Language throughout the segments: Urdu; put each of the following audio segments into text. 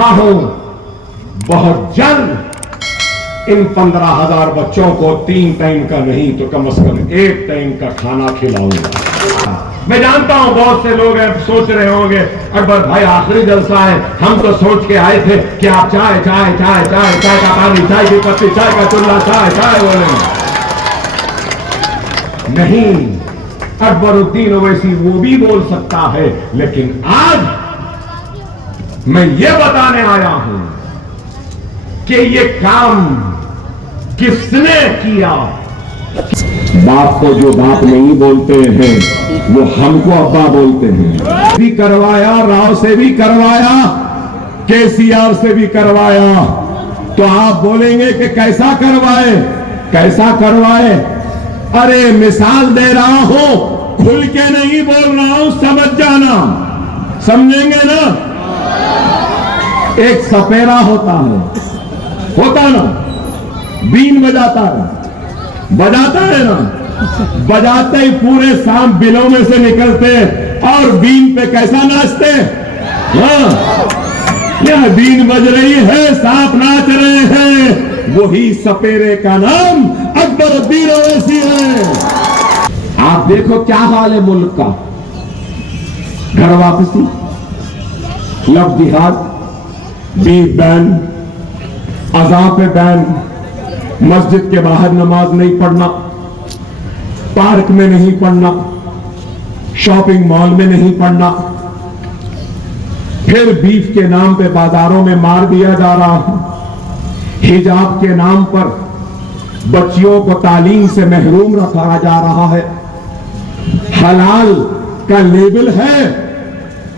رہا ہوں بہت جلد ان 15,000 بچوں کو 3 ٹائم کا نہیں تو کم از کم 1 ٹائم کا کھانا کھلاؤں گا۔ میں جانتا ہوں بہت سے لوگ سوچ رہے ہوں گے اکبر بھائی آخری جلسہ ہے، ہم تو سوچ کے آئے تھے کہ آپ چائے چائے چائے چائے چائے کا پانی، چائے کی پتی، چائے کا چولہا، چائے چائے بولیں۔ نہیں، اکبر الدین اویسی وہ بھی بول سکتا ہے، لیکن آج میں یہ بتانے آیا ہوں کہ یہ کام کس نے کیا۔ باپ کو جو باپ نہیں بولتے ہیں وہ ہم کو ابا بولتے ہیں۔ بھی کروایا، راؤ سے بھی کروایا، KCR سے بھی کروایا، تو آپ بولیں گے کہ کیسا کروائے، کیسا کروائے؟ ارے مثال دے رہا ہوں، کھل کے نہیں بول رہا ہوں، سمجھ جانا، سمجھیں گے نا؟ ایک سپیرا ہوتا نا، بین بجاتا ہے نا، بجاتے ہی پورے سام بلوں میں سے نکلتے اور بین پہ کیسا ناچتے؟ ہاں، بین بج رہی ہے، سانپ ناچ رہے ہیں، وہی سپیرے کا نام اکبر الدین اویسی ہے۔ آپ دیکھو کیا حال ہے ملک کا، گھر واپسی، لف جہاد، بیف بین، اذان پہ بین، مسجد کے باہر نماز نہیں پڑھنا، پارک میں نہیں پڑھنا، شاپنگ مال میں نہیں پڑھنا، پھر بیف کے نام پہ بازاروں میں مار دیا جا رہا ہے، حجاب کے نام پر بچیوں کو تعلیم سے محروم رکھا جا رہا ہے، حلال کا لیبل ہے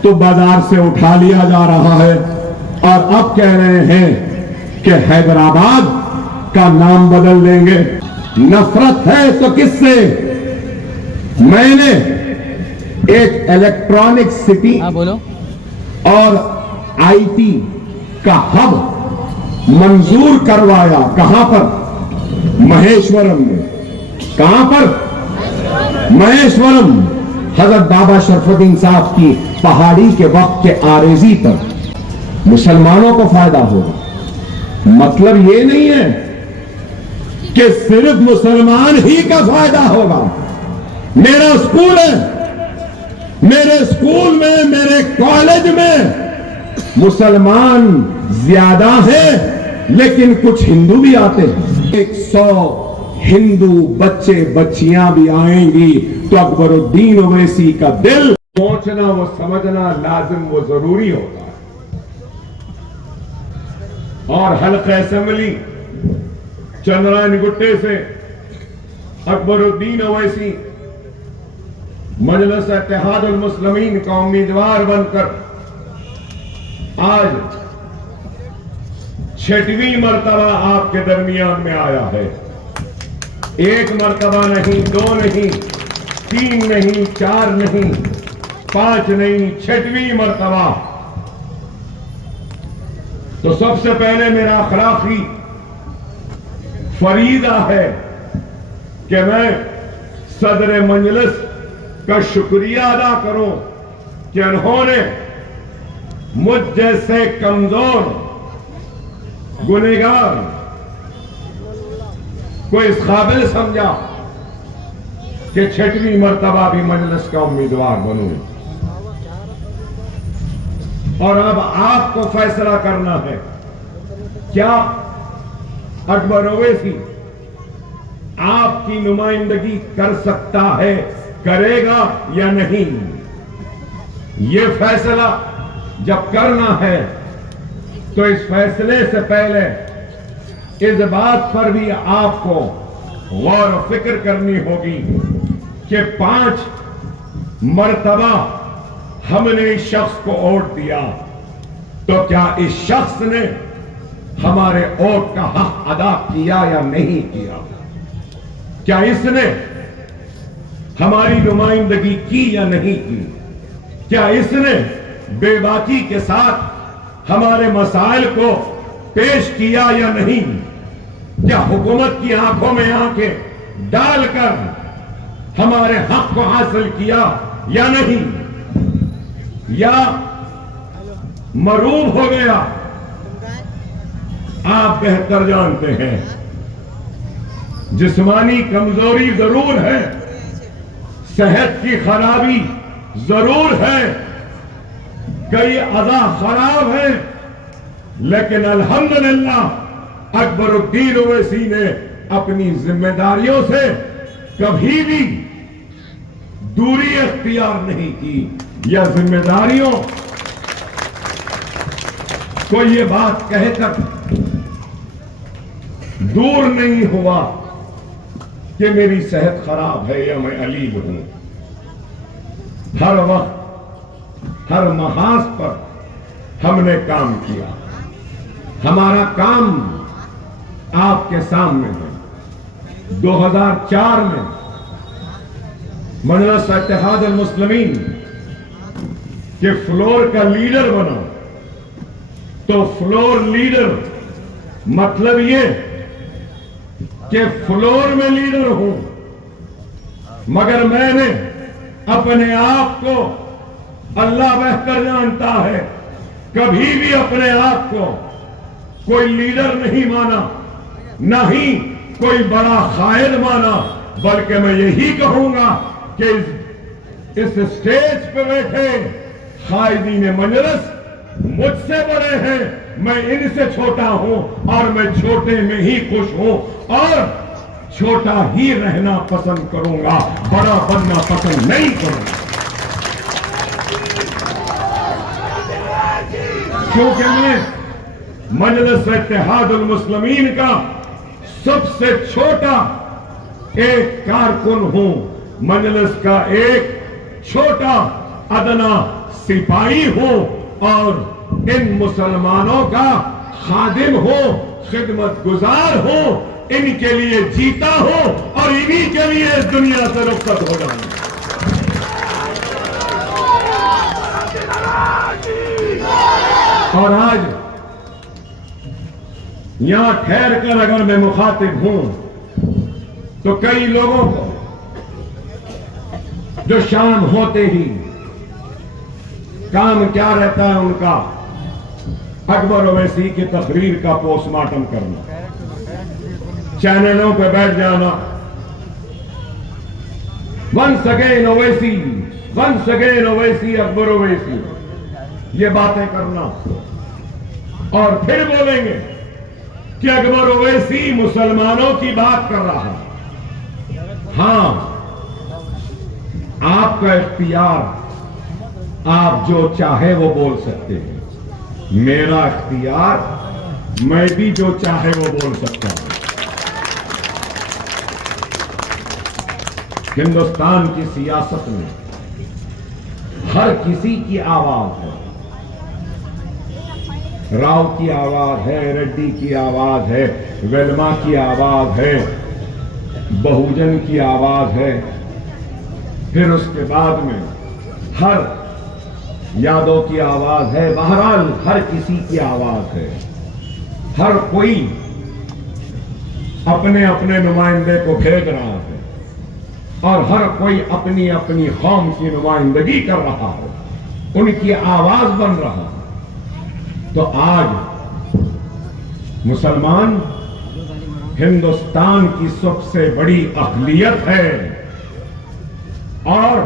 تو بازار سے اٹھا لیا جا رہا ہے، اور اب کہہ رہے ہیں کہ حیدرآباد کا نام بدل دیں گے۔ نفرت ہے تو کس سے؟ میں نے ایک الیکٹرانک سٹی اور IT کا ہب منظور کروایا، کہاں پر؟ مہیشورم میں۔ کہاں پر؟ مہیشورم، حضرت بابا شرف الدین صاحب کی پہاڑی کے وقت کے آریزی پر۔ مسلمانوں کو فائدہ ہوگا، مطلب یہ نہیں ہے کہ صرف مسلمان ہی کا فائدہ ہوگا۔ میرا اسکول ہے، میرے اسکول میں، میرے کالج میں مسلمان زیادہ ہیں لیکن کچھ ہندو بھی آتے ہیں۔ 100 ہندو بچے بچیاں بھی آئیں گی تو اکبر الدین اویسی کا دل سوچنا، وہ سمجھنا لازم، وہ ضروری ہوگا۔ اور حلقہ اسمبلی چندرائن گٹے سے اکبر الدین اویسی مجلس اتحاد المسلمین کا امیدوار بن کر آج 6ویں مرتبہ آپ کے درمیان میں آیا ہے۔ 1 مرتبہ نہیں، 2 نہیں، 3 نہیں، 4 نہیں، 5 نہیں، 6ویں مرتبہ۔ تو سب سے پہلے میرا اخلاقی فریضہ ہے کہ میں صدر مجلس کا شکریہ ادا کروں کہ انہوں نے مجھ جیسے کمزور گنہگار کو اس قابل سمجھا کہ 6ویں مرتبہ بھی مجلس کا امیدوار بنوں۔ اور اب آپ کو فیصلہ کرنا ہے، کیا اکبر اویسی آپ کی نمائندگی کر سکتا ہے، کرے گا یا نہیں؟ یہ فیصلہ جب کرنا ہے تو اس فیصلے سے پہلے اس بات پر بھی آپ کو غور و فکر کرنی ہوگی کہ 5 مرتبہ ہم نے اس شخص کو ووٹ دیا، تو کیا اس شخص نے ہمارے ووٹ کا حق ادا کیا یا نہیں کیا؟ کیا اس نے ہماری نمائندگی کی یا نہیں کی؟ کیا اس نے بے باکی کے ساتھ ہمارے مسائل کو پیش کیا یا نہیں؟ کیا حکومت کی آنکھوں میں آنکھیں ڈال کر ہمارے حق کو حاصل کیا یا نہیں؟ یا مروب ہو گیا آپ بہتر جانتے ہیں جسمانی کمزوری ضرور ہے، صحت کی خرابی ضرور ہے، کئی اعضاء خراب ہیں، لیکن الحمدللہ اکبر الدین اویسی نے اپنی ذمہ داریوں سے کبھی بھی دوری اختیار نہیں کی، یا ذمہ داریوں کو یہ بات کہہ کر دور نہیں ہوا کہ میری صحت خراب ہے یا میں علیل ہوں۔ ہر وقت ہر محاذ پر ہم نے کام کیا، ہمارا کام آپ کے سامنے ہے۔ 2004 میں مجلس اتحاد المسلمین کے فلور کا لیڈر بنا، تو فلور لیڈر مطلب یہ کہ فلور میں لیڈر ہوں، مگر میں نے اپنے آپ کو، اللہ بہتر جانتا ہے، کبھی بھی اپنے آپ کو کوئی لیڈر نہیں مانا، نہ ہی کوئی بڑا قائد مانا، بلکہ میں یہی کہوں گا کہ اس اسٹیج پہ بیٹھے قائدین مجلس مجھ سے بڑے ہیں، میں ان سے چھوٹا ہوں، اور میں چھوٹے میں ہی خوش ہوں، اور چھوٹا ہی رہنا پسند کروں گا، بڑا بننا پسند نہیں کروں گا، کیونکہ میں مجلس اتحاد المسلمین کا سب سے چھوٹا ایک کارکن ہوں، مجلس کا ایک چھوٹا ادنا سپاہی ہوں، اور ان مسلمانوں کا خادم ہوں، خدمت گزار ہوں، ان کے لیے جیتا ہوں، اور انہی کے لیے اس دنیا سے رخصت ہو جاؤں۔ اور آج یہاں ٹھہر کر اگر میں مخاطب ہوں تو کئی لوگوں کو جو شام ہوتے ہی کام کیا رہتا ہے ان کا، اکبر اویسی کی تقریر کا پوسٹ مارٹم کرنا، چینلوں پہ بیٹھ جانا، once again Owaisi, once again Owaisi, Akbar Owaisi, یہ باتیں کرنا، اور پھر بولیں گے کہ اکبر اویسی مسلمانوں کی بات کر رہا ہے۔ ہاں، آپ کا اختیار، آپ جو چاہے وہ بول سکتے ہیں، میرا اختیار، میں بھی جو چاہے وہ بول سکتا ہوں۔ ہندوستان کی سیاست میں ہر کسی کی آواز ہے، راؤ کی آواز ہے، ریڈی کی آواز ہے، ویلما کی آواز ہے، بہوجن کی آواز ہے، پھر اس کے بعد میں ہر یادو کی آواز ہے، بہرحال ہر کسی کی آواز ہے، ہر کوئی اپنے اپنے نمائندے کو بھیج رہا ہے، اور ہر کوئی اپنی اپنی قوم کی نمائندگی کر رہا ہے، ان کی آواز بن رہا ہے۔ تو آج مسلمان ہندوستان کی سب سے بڑی اقلیت ہے، اور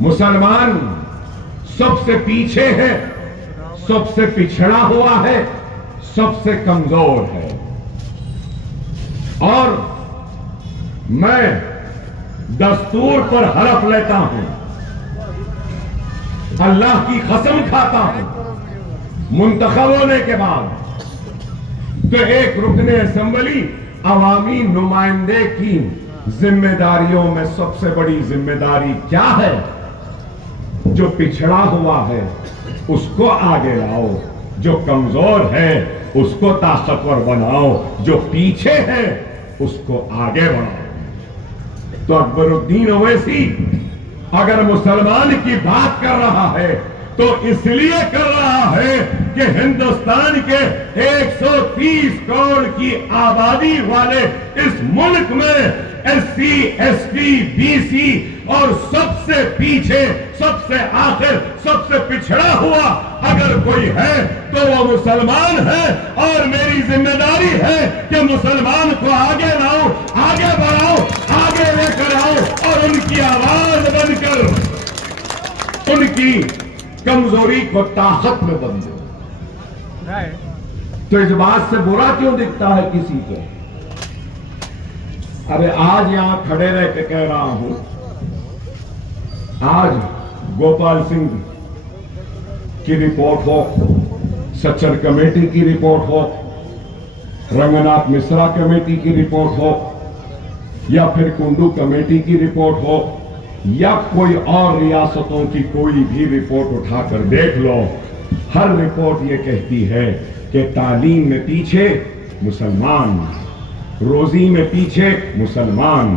مسلمان سب سے پیچھے ہے، سب سے پچھڑا ہوا ہے، سب سے کمزور ہے، اور میں دستور پر حلف لیتا ہوں، اللہ کی قسم کھاتا ہوں، منتخب ہونے کے بعد تو ایک رکن اسمبلی عوامی نمائندے کی ذمہ داریوں میں سب سے بڑی ذمہ داری کیا ہے؟ جو پچھڑا ہوا ہے اس کو آگے لاؤ، جو کمزور ہے اس کو طاقتور بناؤ، جو پیچھے ہے اس کو آگے بڑھاؤ۔ تو اکبر الدین اویسی اگر مسلمان کی بات کر رہا ہے تو اس لیے کر رہا ہے کہ ہندوستان کے 130 کروڑ کی آبادی والے اس ملک میں S C, S T, B C اور سب سے پیچھے، سب سے آخر، سب سے پچھڑا ہوا اگر کوئی ہے تو وہ مسلمان ہے، اور میری ذمہ داری ہے کہ مسلمان کو آگے لاؤ، آگے بڑھاؤ، آگے لے کر آؤ، اور ان کی آواز بن کر ان کی کمزوری کو طاقت میں بدلو۔ تو اس بات سے برا کیوں دکھتا ہے کسی کو؟ ارے آج یہاں کھڑے رہ کے کہہ رہا ہوں، آج گوپال سنگھ کی رپورٹ ہو، سچر کمیٹی کی رپورٹ ہو، رنگناتھ مشرا کمیٹی کی رپورٹ ہو، یا پھر کنڈو کمیٹی کی رپورٹ ہو، یا کوئی اور ریاستوں کی کوئی بھی رپورٹ اٹھا کر دیکھ لو، ہر رپورٹ یہ کہتی ہے کہ تعلیم میں پیچھے مسلمان، روزی میں پیچھے مسلمان،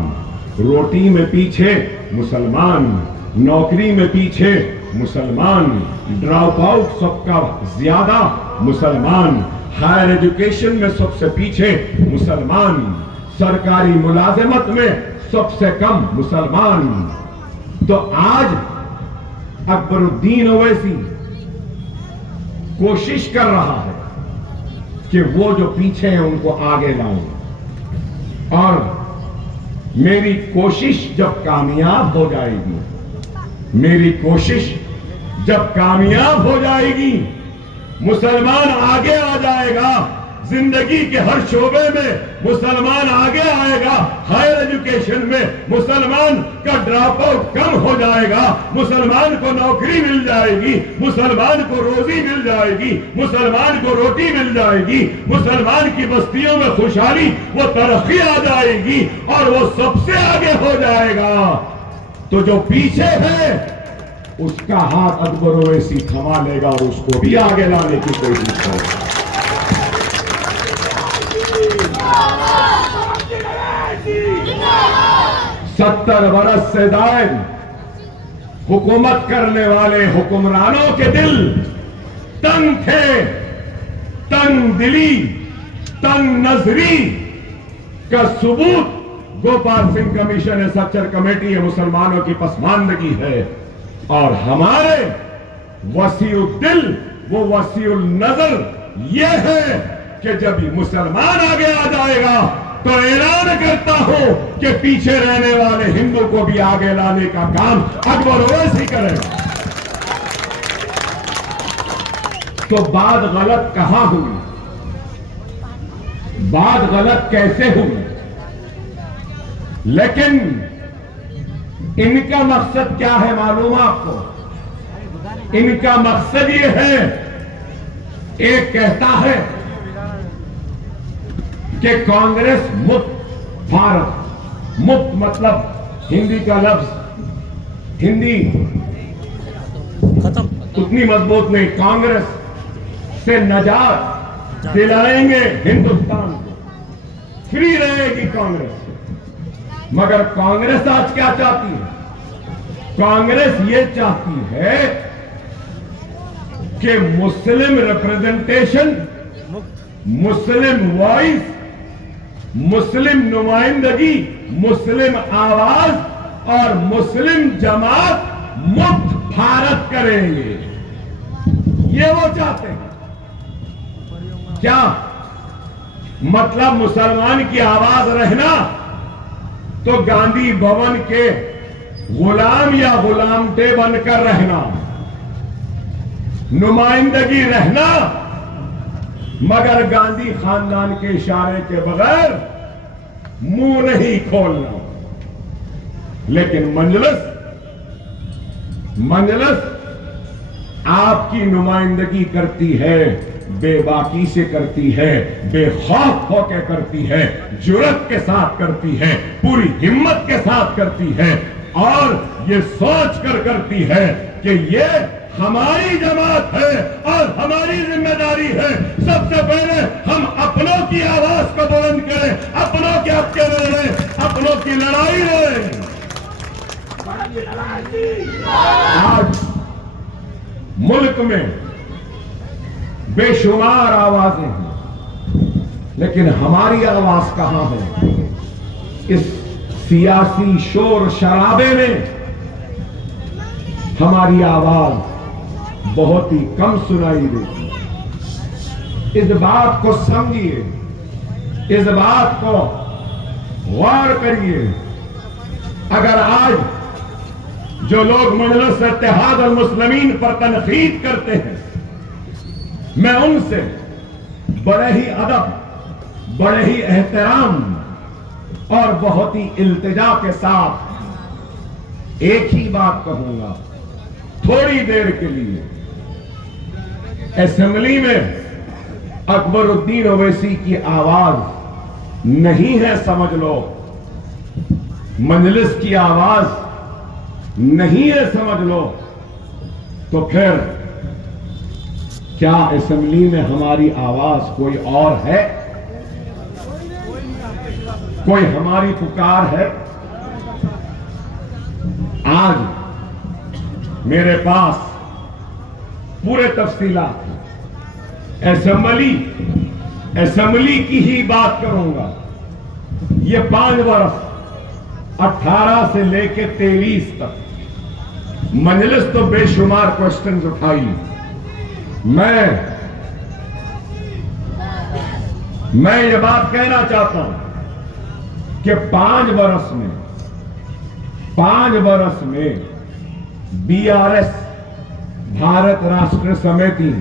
روٹی میں پیچھے مسلمان، نوکری میں پیچھے مسلمان، ڈراپ آؤٹ سب کا زیادہ مسلمان، ہائر ایجوکیشن میں سب سے پیچھے مسلمان، سرکاری ملازمت میں سب سے کم مسلمان۔ تو آج اکبر الدین اویسی کوشش کر رہا ہے کہ وہ جو پیچھے ہیں ان کو آگے لاؤں، اور میری کوشش جب کامیاب ہو جائے گی، میری کوشش جب کامیاب ہو جائے گی، مسلمان آگے آ جائے گا، زندگی کے ہر شعبے میں مسلمان آگے آئے گا، ہائر ایجوکیشن میں مسلمان کا ڈراپ آؤٹ کم ہو جائے گا، مسلمان کو نوکری مل جائے گی، مسلمان کو روزی مل جائے گی، مسلمان کو روٹی مل جائے گی، مسلمان کی بستیوں میں خوشحالی وہ ترقی آ جائے گی، اور وہ سب سے آگے ہو جائے گا۔ تو جو پیچھے ہے اس کا ہاتھ اکبر اویسی تھما لے گا اور اس کو بھی آگے لانے کی کوشش کرے گا۔ 70 برس سے زائد حکومت کرنے والے حکمرانوں کے دل تنگ تھے، تنگ دلی، تنگ نظری کا ثبوت گوپال سنگھ کمیشن ہے، سچر کمیٹی ہے، مسلمانوں کی پسماندگی ہے، اور ہمارے وسیع الدل، وہ وسیع النظر یہ ہے کہ جب مسلمان آگے آ جائے گا تو اعلان کرتا ہوں کہ پیچھے رہنے والے ہندو کو بھی آگے لانے کا کام اکبر اویسی کرے گا۔ تو بات غلط کہاں ہوئی؟ بات غلط کیسے ہوئی؟ لیکن ان کا مقصد کیا ہے معلوم آپ کو؟ ان کا مقصد یہ ہے، ایک کہتا ہے کہ کانگریس مکت بھارت، مکت مطلب ہندی کا لفظ ہندی اتنی مضبوط نہیں، کانگریس سے نجات دلائیں گے ہندوستان کو، فری رہے گی کانگریس۔ مگر کانگریس آج کیا چاہتی ہے؟ کانگریس یہ چاہتی ہے کہ مسلم ریپریزنٹیشن، مسلم وائس، مسلم نمائندگی، مسلم آواز اور مسلم جماعت مکت بھارت کریں گے، یہ وہ چاہتے ہیں۔ کیا مطلب مسلمان کی آواز رہنا تو گاندھی بھون کے غلام یا غلامتے بن کر رہنا، نمائندگی رہنا مگر گاندھی خاندان کے اشارے کے بغیر منہ نہیں کھولنا۔ لیکن مجلس آپ کی نمائندگی کرتی ہے، بے باکی سے کرتی ہے، بے خوف ہو کے کرتی ہے، جرأت کے ساتھ کرتی ہے، پوری ہمت کے ساتھ کرتی ہے، اور یہ سوچ کر کرتی ہے کہ یہ ہماری جماعت ہے اور ہماری ذمہ داری ہے سب سے پہلے ہم اپنوں کی آواز کو بلند کریں، اپنوں کے حق کے لڑیں، اپنوں کی لڑائی لڑیں۔ آج ملک میں بے شمار آوازیں ہیں، لیکن ہماری آواز کہاں ہے؟ اس سیاسی شور شرابے میں ہماری آواز بہت ہی کم سنائی دیتی ہے۔ اس بات کو سمجھیے، اس بات کو غور کریے۔ اگر آج جو لوگ مجلس اتحاد المسلمین پر تنقید کرتے ہیں، میں ان سے بڑے ہی ادب، بڑے ہی احترام اور بہت ہی التجا کے ساتھ ایک ہی بات کہوں گا، تھوڑی دیر کے لیے اسمبلی میں اکبر الدین اویسی کی آواز نہیں ہے سمجھ لو، مجلس کی آواز نہیں ہے سمجھ لو، تو پھر کیا اسمبلی میں ہماری آواز کوئی اور ہے؟ کوئی ہماری پکار ہے؟ آج میرے پاس پورے تفصیلات ہیں۔ اسمبلی کی ہی بات کروں گا۔ یہ 5 برس 18 سے لے کے 23 تک مجلس تو بے شمار کوسچنز اٹھائی۔ میں یہ بات کہنا چاہتا ہوں کہ 5 برس میں BRS بھارت راشٹر سمیتی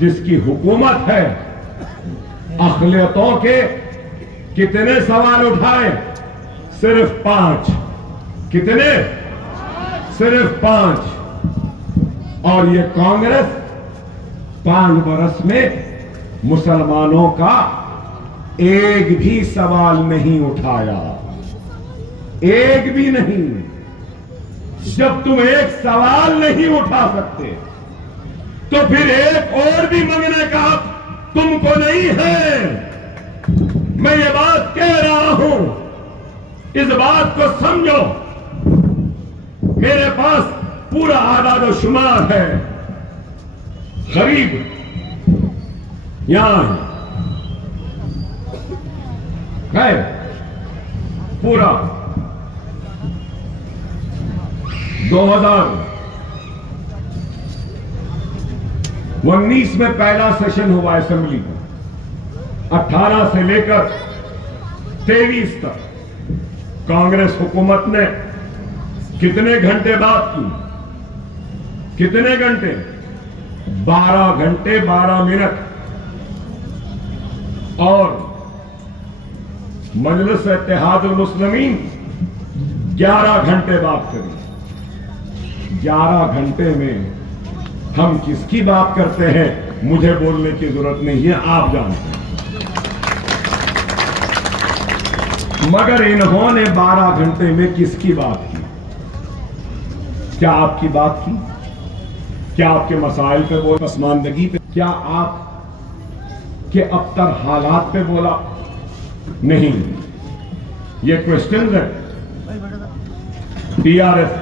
جس کی حکومت ہے، اقلیتوں کے کتنے سوال اٹھائے؟ صرف 5۔ کتنے؟ صرف 5۔ اور یہ کانگریس 5 برس میں مسلمانوں کا ایک بھی سوال نہیں اٹھایا، ایک بھی نہیں۔ جب تم ایک سوال نہیں اٹھا سکتے تو پھر ایک اور بھی منگنے کا حق تم کو نہیں ہے۔ میں یہ بات کہہ رہا ہوں، اس بات کو سمجھو۔ میرے پاس پورا اعداد و شمار ہے، غریب یہاں ہے، پورا 2019 میں پہلا سیشن ہوا اسمبلی کا، 18 سے لے کر 23 تک کانگریس حکومت نے کتنے گھنٹے بات کی؟ کتنے گھنٹے؟ 12 گھنٹے 12 منٹ۔ اور مجلس اتحاد المسلمین 11 گھنٹے بات کری۔ 11 گھنٹے میں ہم کس کی بات کرتے ہیں مجھے بولنے کی ضرورت نہیں ہے، آپ جانتے ہیں۔ مگر انہوں نے 12 گھنٹے میں کس کی بات کی؟ کیا آپ کی بات کی؟ کیا آپ کے مسائل پہ بولا؟ پسماندگی پہ؟ کیا آپ کے ابتر حالات پہ بولا؟ نہیں۔ یہ کوسچنز ہیں۔ TRS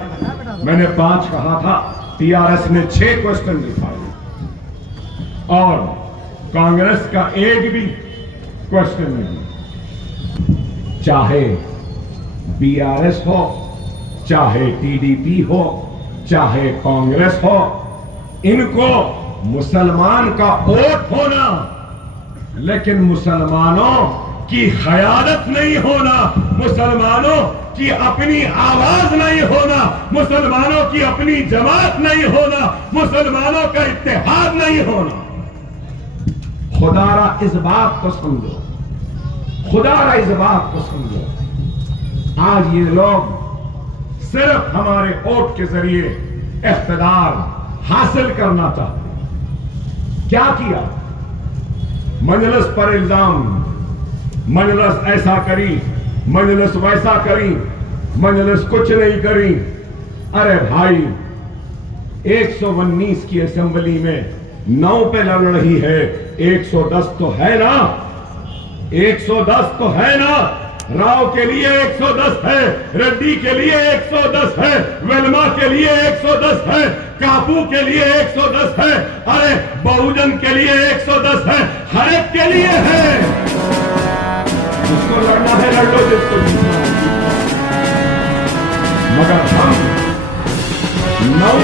میں نے 5 کہا تھا، TRS نے 6 کوسچن دکھائے اور کانگریس کا ایک بھی کوسچن نہیں۔ چاہے BRS ہو، چاہے TDP ہو، چاہے کانگریس ہو، ان کو مسلمان کا ووٹ ہونا، لیکن مسلمانوں کی قیادت نہیں ہونا، مسلمانوں کی اپنی آواز نہیں ہونا، مسلمانوں کی اپنی جماعت نہیں ہونا، مسلمانوں کا اتحاد نہیں ہونا۔ خدا را اس بات کو سمجھو، خدا را اس بات کو سمجھو۔ آج یہ لوگ صرف ہمارے ووٹ کے ذریعے اقتدار حاصل کرنا چاہتے ہیں۔ کیا کیا؟ مجلس پر الزام، مجلس ایسا کری، مجلس ویسا کری، مجلس کچھ نہیں کری۔ ارے بھائی، 119 کی اسمبلی میں 9 پہ لڑ رہی ہے، 110 تو ہے نا، 110 تو ہے نا۔ راؤ کے لیے 110 ہے، ریڈی کے لیے 110 ہے، ویلما کے لیے 110 ہے، کاپو کے لیے 110 ہے، ارے بہوجن کے لیے 110 ہے، ہر ایک کے لیے ہے۔ جس کو لڑنا ہے لڑ لو، جس کو جیتنا ہے۔ مگر ہم 9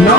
9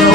9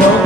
9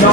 9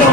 9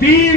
3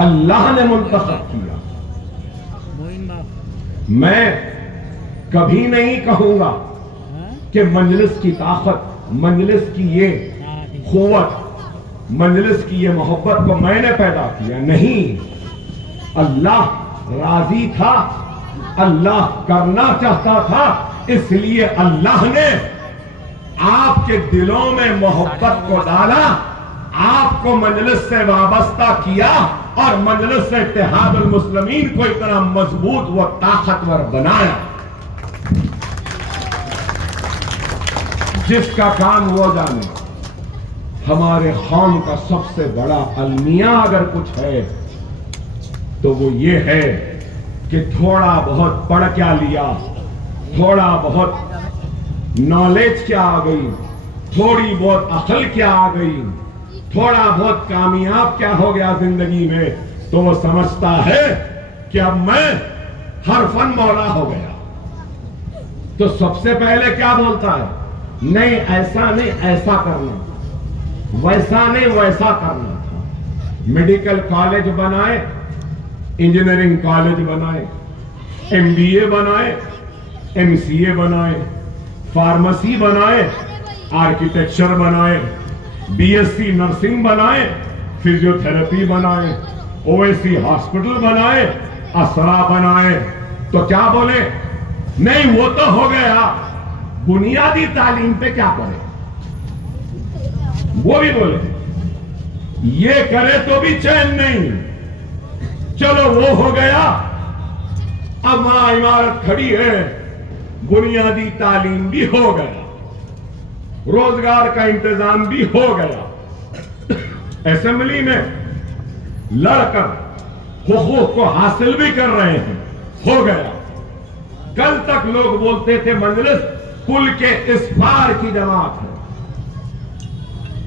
اللہ نے منتخب کیا. موین باپ میں کبھی نہیں کہوں گا ہاں کہ مجلس کی طاقت, مجلس کی یہ قوت, مجلس کی یہ محبت کو میں نے پیدا کیا. نہیں, اللہ راضی تھا, اللہ کرنا چاہتا تھا, اس لیے اللہ نے آپ کے دلوں میں محبت کو ڈالا, آپ کو مجلس سے وابستہ کیا اور مجلس سے اتحاد المسلمین کو اتنا مضبوط و طاقتور بنایا. جس کا کام وہ جانے. ہمارے قوم کا سب سے بڑا المیہ اگر کچھ ہے تو وہ یہ ہے کہ تھوڑا بہت پڑھ کیا لیا, تھوڑا بہت نالج کیا آ گئی, تھوڑی بہت عقل کیا آ گئی, تھوڑا بہت کامیاب کیا ہو گیا زندگی میں, تو وہ سمجھتا ہے کہ اب میں ہر فن مولا ہو گیا. تو سب سے پہلے کیا بولتا ہے؟ نہیں ایسا نہیں, ایسا کرنا, ویسا نہیں ویسا کرنا تھا. میڈیکل کالج بنائے, انجینئرنگ کالج بنائے, ایم بی اے بنائے, ایم سی اے بنائے, فارمیسی بنائے, آرکیٹیکچر بنائے, بی ایس سی نرسنگ بنائے, فزیو تھراپی بنائے, او ایس سی ہاسپٹل بنائے, اسرا بنائے. تو کیا بولے؟ نہیں وہ تو ہو گیا, بنیادی تعلیم پہ کیا کرے؟ وہ بھی بولے یہ کرے تو بھی چین نہیں. چلو وہ ہو گیا, اب وہاں عمارت کھڑی ہے, بنیادی تعلیم بھی ہو گیا, روزگار کا انتظام بھی ہو گیا, اسمبلی میں لڑ کر حقوق کو حاصل بھی کر رہے ہیں, ہو گیا. کل تک لوگ بولتے تھے مجلس پل کے اس پار کی جماعت ہے,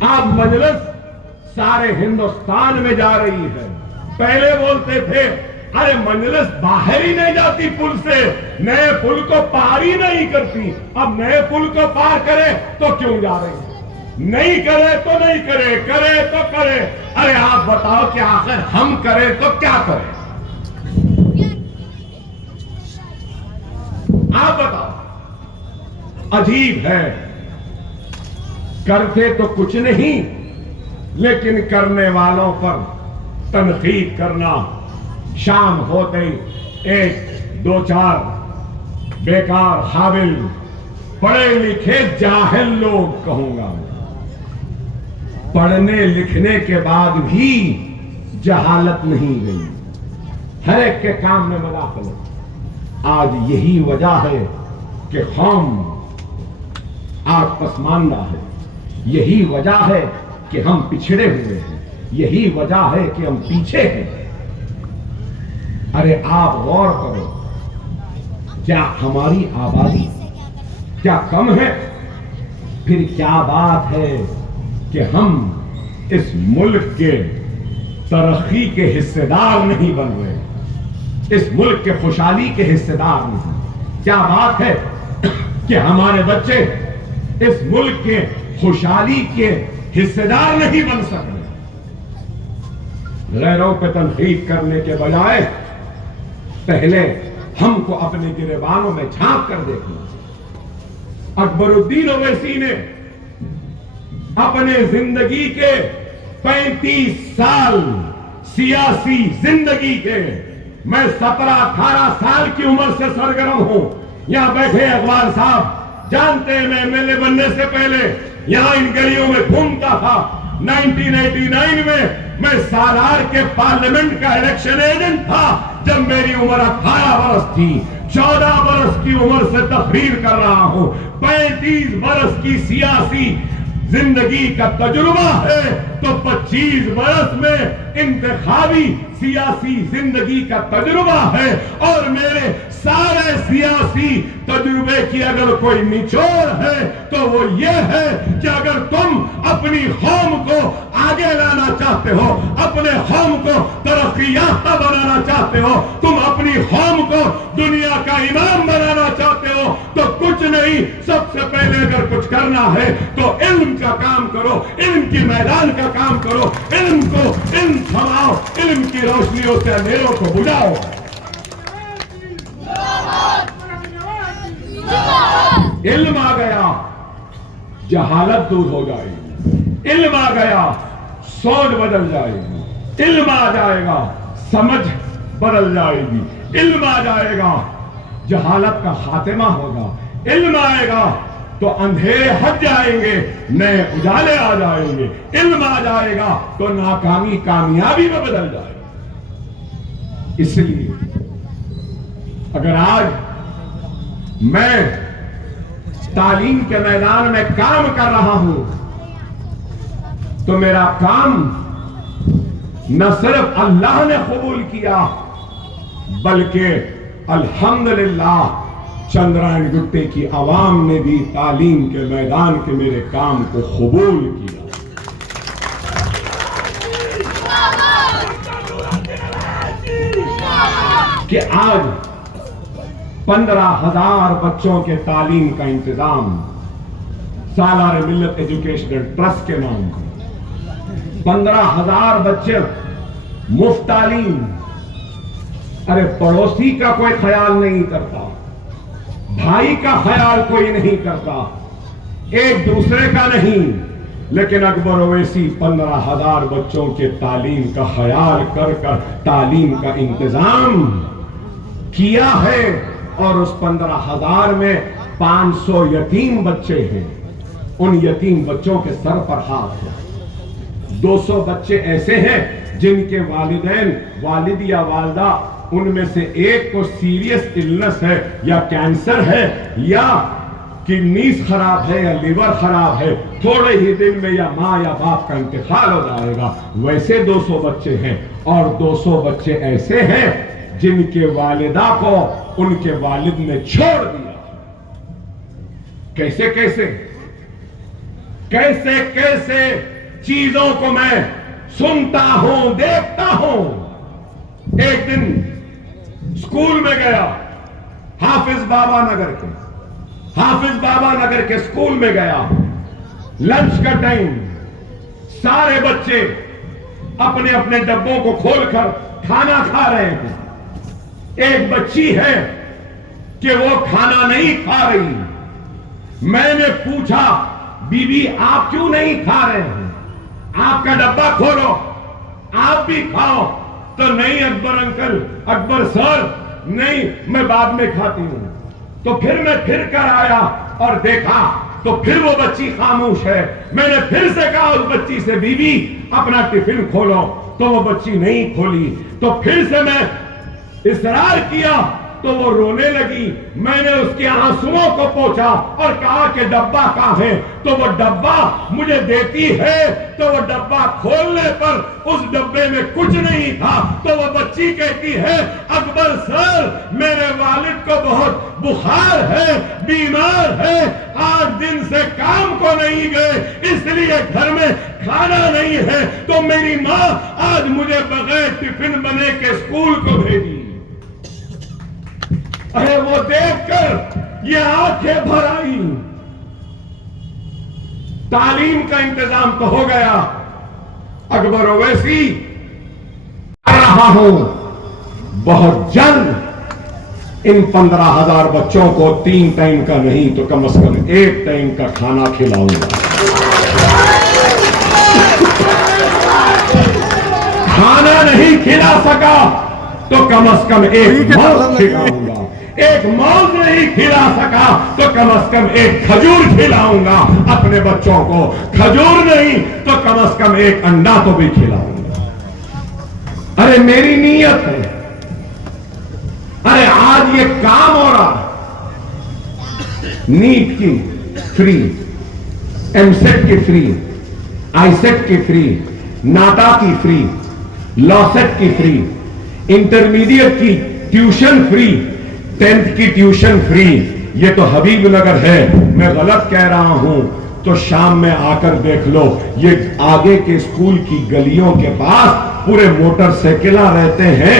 اب مجلس سارے ہندوستان میں جا رہی ہے. پہلے بولتے تھے ارے مجلس باہر ہی نہیں جاتی پل سے, نئے پل کو پار ہی نہیں کرتی. اب نئے پل کو پار کرے تو کیوں جا رہے ہیں؟ نہیں کرے تو نہیں کرے, کرے تو کرے. ارے آپ بتاؤ کہ آخر ہم کریں تو کیا کریں؟ آپ بتاؤ. عجیب ہے, کرتے تو کچھ نہیں لیکن کرنے والوں پر تنقید کرنا. شام ہوتے ہی ایک دو چار بیکار قابل پڑھے لکھے جاہل لوگ کہوں گا, پڑھنے لکھنے کے بعد بھی جہالت نہیں گئی, ہر ایک کے کام میں مداخلت. آج یہی وجہ ہے کہ قوم آج پسماندہ ہے, یہی وجہ ہے کہ ہم پچھڑے ہوئے ہیں, یہی وجہ ہے کہ ہم پیچھے ہیں. ارے آپ غور کرو, کیا ہماری آبادی کیا کم ہے؟ پھر کیا بات ہے کہ ہم اس ملک کے ترقی کے حصے دار نہیں بن رہے, اس ملک کے خوشحالی کے حصے دار نہیں. کیا بات ہے کہ ہمارے بچے اس ملک کے خوشحالی کے حصے دار نہیں بن سکتے. غیروں پہ تنقید کرنے کے بجائے پہلے ہم کو اپنے گریبانوں میں جھانک کر دیکھنا. اکبر الدین اویسی نے اپنے زندگی کے 35 سال سیاسی زندگی کے, میں 17-18 سال کی عمر سے سرگرم ہوں. یہاں بیٹھے اقبال صاحب جانتے ہیں میں ایم ایل اے بننے سے پہلے یہاں ان گلیوں میں گھومتا تھا. 1989 میں سالار کے پارلیمنٹ کا الیکشن ایجنٹ تھا جب میری عمر 18 برس تھی. 14 برس کی عمر سے تقریر کر رہا ہوں. 35 برس کی سیاسی زندگی کا تجربہ ہے تو 25 برس میں انتخابی سیاسی زندگی کا تجربہ ہے. اور میرے سارے سیاسی تجربے کی اگر کوئی نچوڑ ہے تو وہ یہ ہے کہ اگر تم اپنی قوم کو آگے لانا چاہتے ہو, اپنے قوم کو ترقی یافتہ بنانا چاہتے ہو, تم اپنی قوم کو دنیا کا امام بنانا چاہتے ہو, تو کچھ نہیں نہیں. سب سے پہلے اگر کچھ کرنا ہے تو علم کا کام کرو, علم کی میدان کا کام کرو, علم تھماؤ, علم کی روشنیوں سے اندھیروں کو بجھاؤ. علم آ گیا جہالت دور ہو جائے گی, علم آ گیا سوچ بدل جائے گی, علم آ جائے گا سمجھ بدل جائے گی, علم آ جائے گا جہالت کا خاتمہ ہوگا, علم آئے گا تو اندھیرے ہٹ جائیں گے, نئے اجالے آ جائیں گے, علم آ جائے گا تو ناکامی کامیابی میں بدل جائے گا. اس لیے اگر آج میں تعلیم کے میدان میں کام کر رہا ہوں تو میرا کام نہ صرف اللہ نے قبول کیا بلکہ الحمدللہ چندرائن گٹے کی عوام نے بھی تعلیم کے میدان کے میرے کام کو قبول کیا. کہ آج 15,000 بچوں کے تعلیم کا انتظام سالار ملت ایجوکیشنل ٹرسٹ کے نام پر 15,000 بچے مفت تعلیم. ارے پڑوسی کا کوئی خیال نہیں کرتا, بھائی کا خیال کوئی نہیں کرتا, ایک دوسرے کا نہیں, لیکن اکبر اویسی 15,000 بچوں کے تعلیم کا خیال کر تعلیم کا انتظام کیا ہے. اور اس 15,000 میں 500 یتیم بچے ہیں, ان یتیم بچوں کے سر پر ہاتھ ہے. 200 بچے ایسے ہیں جن کے والدین والد یا والدہ ان میں سے ایک کو سیریس النس ہے یا کینسر ہے یا کڈنیز خراب ہے یا لیور خراب ہے, تھوڑے ہی دن میں یا ماں یا باپ کا انتقال ہو جائے گا. ویسے 200 بچے ہیں اور 200 بچے ایسے ہیں جن کے والدہ کو ان کے والد نے چھوڑ دیا. کیسے کیسے کیسے کیسے چیزوں کو میں سنتا ہوں, دیکھتا ہوں. ایک دن اسکول میں گیا, حافظ بابا نگر کے اسکول میں گیا. لنچ کا ٹائم, سارے بچے اپنے اپنے ڈبوں کو کھول کر کھانا کھا رہے ہیں. ایک بچی ہے کہ وہ کھانا نہیں کھا رہی. میں نے پوچھا, بی بی آپ کیوں نہیں کھا رہے ہیں, آپ کا ڈبہ کھولو آپ بھی کھاؤ. تو نہیں اکبر سر نہیں, میں بعد میں کھاتی ہوں. تو پھر میں پھر کر آیا اور دیکھا تو پھر وہ بچی خاموش ہے. میں نے پھر سے کہا اس بچی سے, بی بی اپنا ٹفن کھولو, تو وہ بچی نہیں کھولی. تو پھر سے میں اصرار کیا تو وہ رونے لگی. میں نے اس کے آنسوؤں کو پوچھا اور کہا کہ ڈبہ کہاں ہے, تو وہ ڈبہ مجھے دیتی ہے. تو وہ ڈبہ کھولنے پر اس ڈبے میں کچھ نہیں تھا. تو وہ بچی کہتی ہے, اکبر سر میرے والد کو بہت بخار ہے, بیمار ہے, 8 دن سے کام کو نہیں گئے, اس لیے گھر میں کھانا نہیں ہے. تو میری ماں آج مجھے بغیر ٹفن بنے کے اسکول کو بھیجی. ارے وہ دیکھ کر یہ آنکھیں بھر آئی. تعلیم کا انتظام تو ہو گیا. اکبر اویسی کر رہا ہوں بہت جلد ان 15,000 بچوں کو 3 ٹائم کا نہیں تو کم از کم 1 ٹائم کا کھانا کھلاؤں گا. کھانا نہیں کھلا سکا تو کم از کم 1 موز کھلاؤں گا. 1 موز نہیں کھلا سکا تو کم از کم 1 کھجور کھلاؤں گا اپنے بچوں کو. کھجور نہیں تو کم از کم 1 انڈا تو بھی کھلاؤں گا. ارے میری نیت ہے. ارے آج یہ کام ہو رہا, نیٹ کی فری, ایم سیٹ کی فری, آئی سیٹ کی فری, ناٹا کی فری, لا سیٹ کی فری, انٹرمیڈیٹ کی ٹیوشن فری, 10th کی ٹیوشن فری. یہ تو حبیب نگر ہے, میں غلط کہہ رہا ہوں تو شام میں آ کر دیکھ لو. یہ آگے کے اسکول کی گلیوں کے پاس پورے موٹر سائیکلاں رہتے ہیں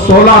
16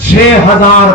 6,000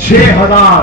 6,000।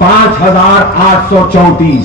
5,834।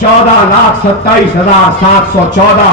14,27,714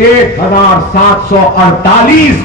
1,748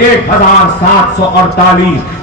1,748।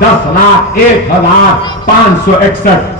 10,01,561।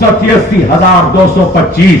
87,225।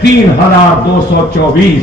3,224।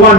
1,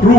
2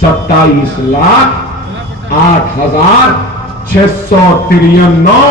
27,08,693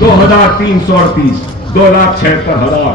2,338, 2,76,000,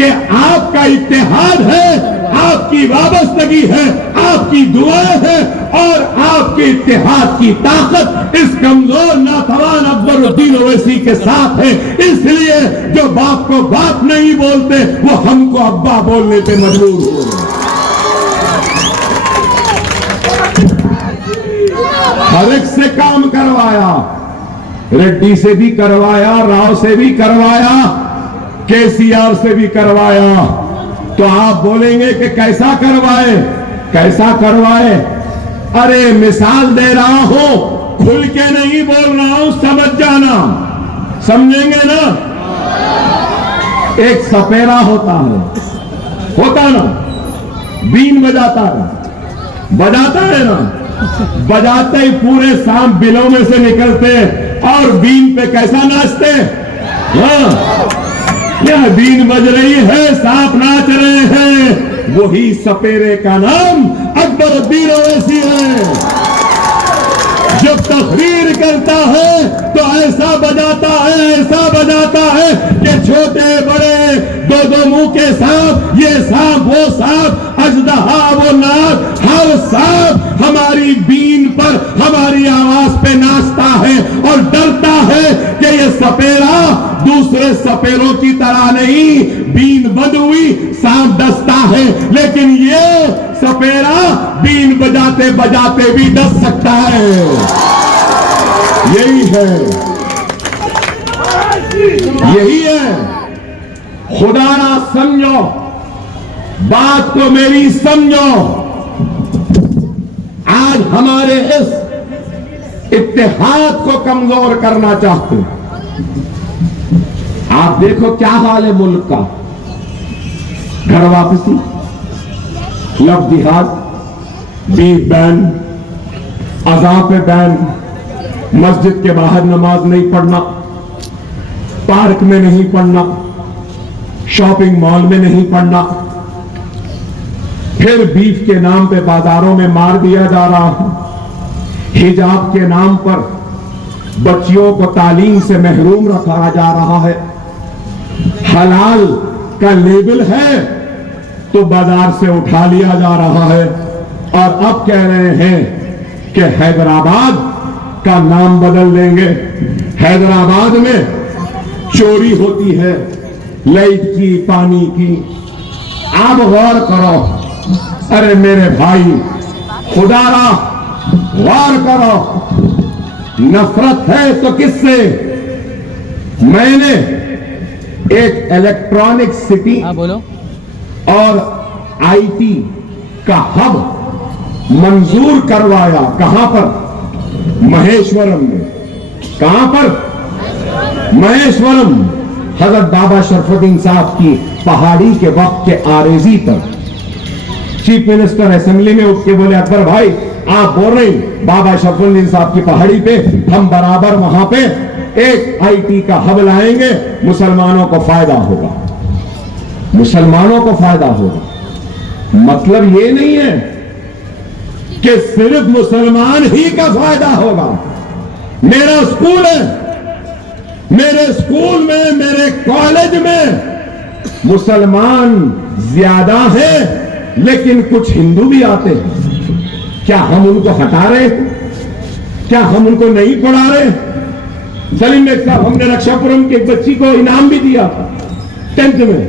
کہ آپ کا اتحاد ہے, آپ کی وابستگی ہے, آپ کی دعائیں ہیں اور آپ کے اتحاد کی طاقت اس کمزور ناتوان اکبر الدین اویسی کے ساتھ ہے. اس لیے جو باپ کو باپ نہیں بولتے وہ ہم کو ابا بولنے پہ مجبور ہو رہے. ہر ایک سے کام کروایا, ریڈی سے بھی کروایا, راؤ سے بھی کروایا, کے سی آر سے بھی کروایا. تو آپ بولیں گے کہ کیسا کروائے, کیسا کروائے؟ ارے مثال دے رہا ہوں, کھل کے نہیں بول رہا ہوں, سمجھ جانا, سمجھیں گے نا. ایک سپیرا ہوتا نا, بین بجاتا ہے نا, بجاتے ہی پورے سانپ بلوں میں سے نکلتے اور بین پہ کیسا ناچتے. ہاں, یہ بین بج رہی ہے, سانپ ناچ رہے ہیں, وہی سپیرے کا نام اکبر الدین اویسی ہے. جب تقریر کرتا ہے تو ایسا بجاتا ہے کہ چھوٹے بڑے دو منہ کے سانپ, یہ سانپ وہ سانپ, اژدہا وہ ناگ, ہر سانپ ہماری بین پر ہماری آواز پہ ناچتا ہے اور ڈرتا ہے کہ یہ سپیرا دوسرے سپیروں کی طرح نہیں, بین بند ہوئی سانپ ڈستا ہے, لیکن یہ سپیرا بین بجاتے بجاتے بھی ڈس سکتا ہے. یہی ہے. خدا نہ سمجھو, بات کو میری سمجھو. آج ہمارے اس اتحاد کو کمزور کرنا چاہتے ہیں. آپ دیکھو کیا حال ہے ملک کا. گھر واپسی, لفظ جہاد, بیف بین, اذان پہ بین, مسجد کے باہر نماز نہیں پڑھنا, پارک میں نہیں پڑھنا, شاپنگ مال میں نہیں پڑھنا. پھر بیف کے نام پہ بازاروں میں مار دیا جا رہا ہے. حجاب کے نام پر بچیوں کو تعلیم سے محروم رکھا جا رہا ہے. حلال کا لیبل ہے تو بازار سے اٹھا لیا جا رہا ہے. اور اب کہہ رہے ہیں کہ حیدرآباد کا نام بدل دیں گے. حیدرآباد میں چوری ہوتی ہے لائٹ کی, پانی کی. آپ غور کرو, ارے میرے بھائی, خدا را غور کرو. نفرت ہے تو کس سے؟ میں نے ایک الیکٹرانک سٹی اور آئی ٹی کا ہب منظور کروایا. کہاں پر؟ مہیشورم میں. کہاں پر؟ مہیشورم. حضرت بابا شرف الدین صاحب کی پہاڑی کے وقت کے آریزی پر چیف منسٹر اسمبلی میں اٹھ کے بولے, اکبر بھائی آپ بول رہے ہیں بابا شرف الدین صاحب کی پہاڑی پہ ہم برابر وہاں پہ ایک آئی ٹی کا ہب لائیں گے, مسلمانوں کو فائدہ ہوگا, مسلمانوں کو فائدہ ہوگا. مطلب یہ نہیں ہے کہ صرف مسلمان ہی کا فائدہ ہوگا. میرا اسکول ہے, میرے اسکول میں, میرے کالج میں مسلمان زیادہ ہیں لیکن کچھ ہندو بھی آتے ہیں. کیا ہم ان کو ہٹا رہے ہیں؟ کیا ہم ان کو نہیں پڑھا رہے؟ سلیم بیگ صاحب, ہم نے رکشا پورم کی ایک بچی کو انعام بھی دیا تھا 10th میں.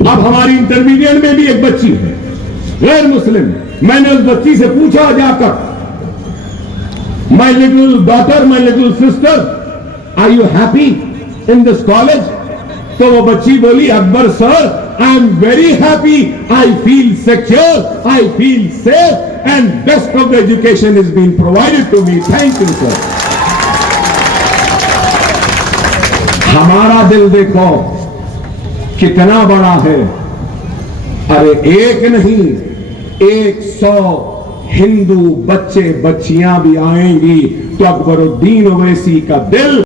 اب ہماری انٹرمیڈیٹ میں بھی ایک بچی ہے غیر مسلم. میں نے اس بچی سے پوچھا جا کر, my little daughter, my little sister, are you happy in this college? تو وہ بچی بولی, Akbar sir I am very happy, I feel secure, I feel safe and best of the education is been provided to me, thank you sir. ہمارا دل دیکھو کتنا بڑا ہے. ارے ایک نہیں, 100 ہندو بچے بچیاں بھی آئیں گی تو اکبر الدین اویسی کا دل